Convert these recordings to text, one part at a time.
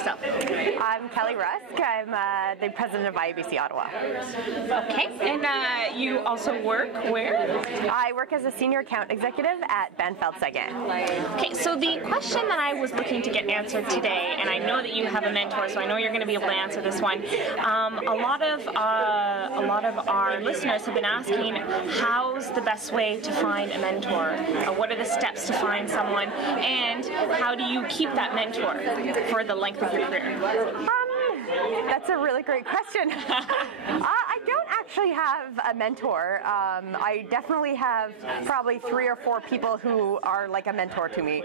yourself. I'm Kelly Rusk. I'm the president of IABC Ottawa. Okay, and you also work where? I work as a senior account executive at Banfield Seguin. Okay, so the question that I was looking to get answered today, and I know that you have a mentor, so I know you're going to be able to answer this one. A lot of our listeners have been asking, how's the best way to find a mentor? What are the steps to find someone, and how do you keep that mentor for the length of your career? That's a really great question. I don't actually have a mentor. I definitely have probably 3 or 4 people who are like a mentor to me,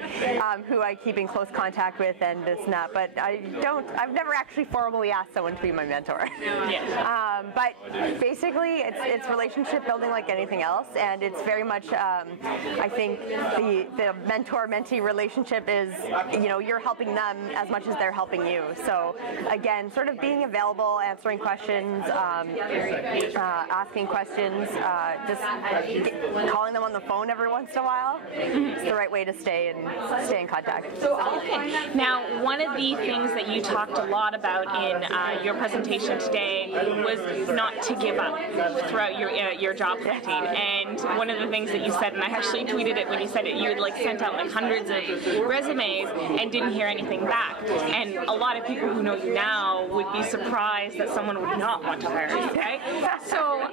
who I keep in close contact with and this and that, but I've never actually formally asked someone to be my mentor. Yeah. But basically it's relationship building like anything else, and it's very much, I think the mentor-mentee relationship is, you're helping them as much as they're helping you. So again, sort of being available, answering questions, asking questions, just calling them on the phone every once in a while. It's the right way to stay in contact. Okay. Now, one of the things that you talked a lot about in your presentation today was not to give up throughout your job hunting. And one of the things that you said, and I actually tweeted it when you said it, you had sent out hundreds of resumes and didn't hear anything back. And a lot of people who know you now would be surprised that someone would not want to hire you, okay? So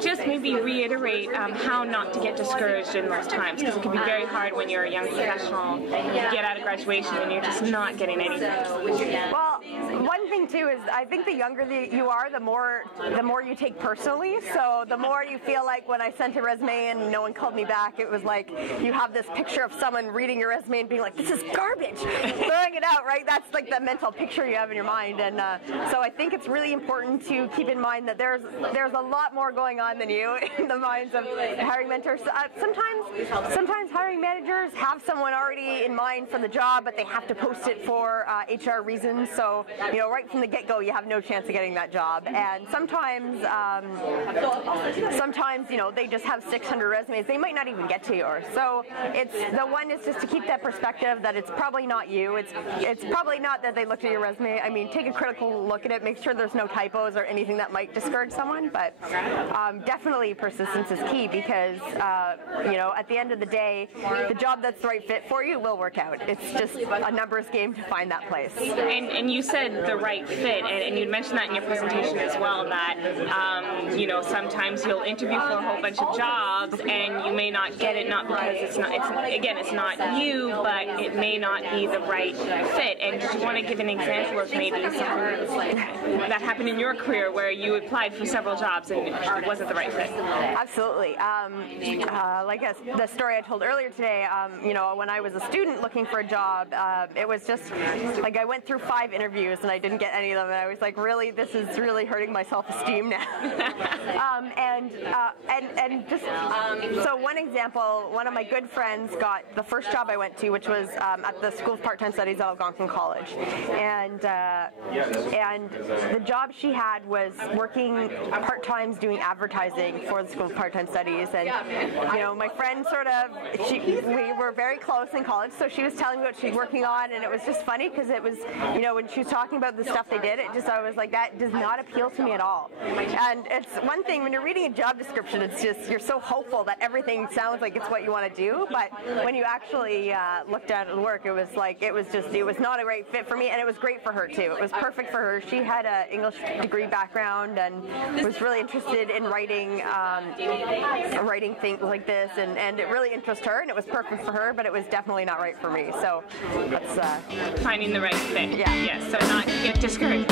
just maybe reiterate how not to get discouraged in those times, because it can be very hard when you're a young professional, you get out of graduation and you're just not getting anything. Well, one thing too is I think the younger you are, the more you take personally. So the more you feel like when I sent a resume and no one called me back, it was like you have this picture of someone reading your resume and being like, this is garbage, throwing it out, right? That's like the mental picture you have in your mind. And so I think it's really important to keep in mind that there's a lot more going on than you in the minds of hiring mentors. Sometimes hiring managers have someone already in mind for the job, but they have to post it for HR reasons. So right from the get-go, you have no chance of getting that job. And sometimes they just have 600 resumes. They might not even get to yours. So the one is just to keep that perspective that it's probably not you. It's probably not that they looked at your resume. I mean, take a critical look at it. Make sure there's no typos or anything that might discourage someone. But definitely persistence is key, because at the end of the day, the job that's the right fit for you will work out. It's just a numbers game to find that place. And you said the right fit, and you mentioned that in your presentation as well, that sometimes you'll interview for a whole bunch of jobs and you may not get it, not because it's not you, but it may not be the right fit. And do you want to give an example of maybe something that happened in your career where you applied for several jobs and it wasn't the right fit? Absolutely. Like the story I told earlier today, when I was a student looking for a job, it was just like I went through 5 interviews and I didn't get any of them, and I was like, really, this is really hurting my self-esteem now. So one example, one of my good friends got the first job I went to, which was at the School of Part-Time Studies at Algonquin College, and the job she had was working part-time doing advertising for the School of Part-Time Studies. And my friend we were very close in college, so she was telling me what she's working on, and it was just funny because it was, when she was talking about the stuff they did, I was like, that does not appeal to me at all. And it's one thing when you're reading a job description, it's just, you're so hopeful that everything sounds like it's what you want to do, but when you actually looked at it and work, it was not a great fit for me, and it was great for her too. It was perfect for her. She had an English degree background and was really interested in writing things like this, and it really interested her, and it was perfect for her, but it was definitely not right for me. So that's finding the right fit. Yeah. Yes, so not get discouraged.